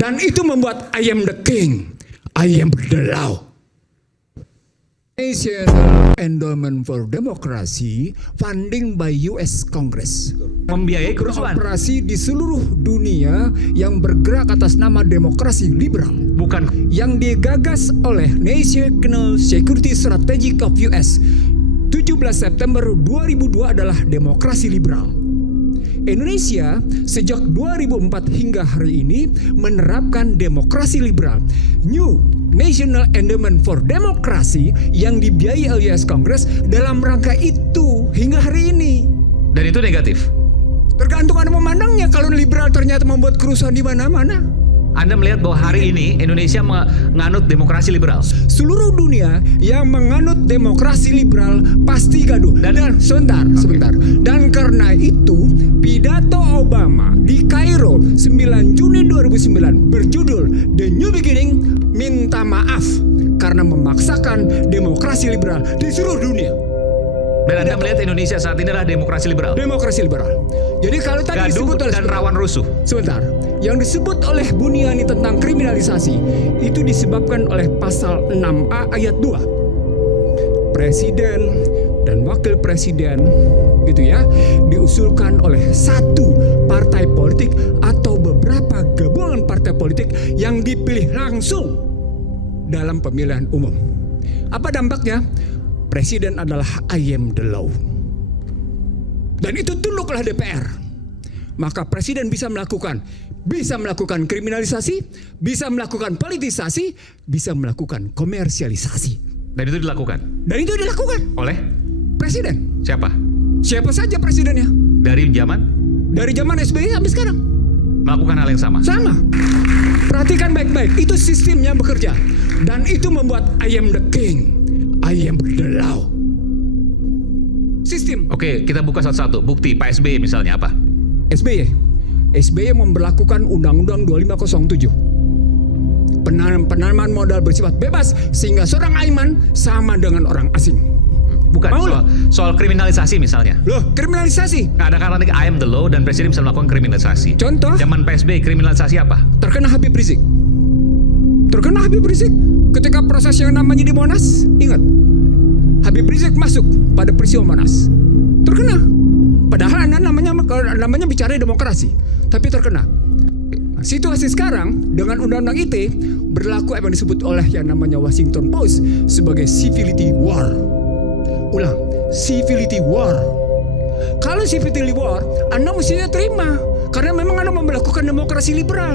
Dan itu membuat I am the king, I am the law. National Endowment for Democracy funding by US Congress. Membiayai kerusuhan. Operasi di seluruh dunia yang bergerak atas nama demokrasi liberal. Bukan. Yang digagas oleh National Security Strategy of US 17 September 2002 adalah demokrasi liberal. Indonesia sejak 2004 hingga hari ini menerapkan demokrasi liberal. New National Endowment for Democracy yang dibiayai oleh US Congress dalam rangka itu hingga hari ini. Dan itu negatif. Tergantung Anda memandangnya. Kalau liberal ternyata membuat kerusuhan di mana-mana. Anda melihat bahwa hari ini Indonesia menganut demokrasi liberal. Seluruh dunia yang menganut demokrasi liberal pasti gaduh. Dan sebentar. Dan karena itu pidato Obama di Kairo 9 Juni 2009 berjudul The New Beginning minta maaf karena memaksakan demokrasi liberal di seluruh dunia. Dan Anda melihat Indonesia saat ini adalah demokrasi liberal. Demokrasi liberal. Jadi kalau tadi gaduh disebut oleh dan rawan rusuh. Sebentar. Yang disebut oleh Buniani tentang kriminalisasi itu disebabkan oleh pasal 6A ayat 2. Presiden dan wakil presiden gitu ya diusulkan oleh satu partai politik atau beberapa gabungan partai politik yang dipilih langsung dalam pemilihan umum. Apa dampaknya? Presiden adalah I am the law. Dan itu tunduk oleh DPR. Maka presiden bisa melakukan kriminalisasi, bisa melakukan politisasi, bisa melakukan komersialisasi. Dan itu dilakukan. Oleh presiden. Siapa? Siapa saja presidennya. Dari zaman SBY sampai sekarang. Melakukan hal yang sama. Sama. Perhatikan baik-baik. Itu sistemnya bekerja. Dan itu membuat I am the king, I am the law. Sistem. Oke, kita buka satu-satu. Bukti Pak SBY misalnya apa? SBY memberlakukan Undang-Undang 2507. Penanaman modal bersifat bebas sehingga seorang Aiman sama dengan orang asing. Bukan soal kriminalisasi misalnya. Loh, kriminalisasi. Ada karena I am the law dan presiden bisa melakukan kriminalisasi. Contoh? Zaman PSBY kriminalisasi apa? Terkena Habib Rizik. Ketika proses yang namanya di Monas, ingat. Habib Rizik masuk pada peristiwa Monas. Terkena. Padahal namanya bicara demokrasi, tapi terkena. Situasi sekarang dengan Undang-Undang ITE berlaku apa yang disebut oleh yang namanya Washington Post sebagai civility war. Ulang, civility war. Kalau civility war, Anda mestinya terima karena memang Anda melakukan demokrasi liberal.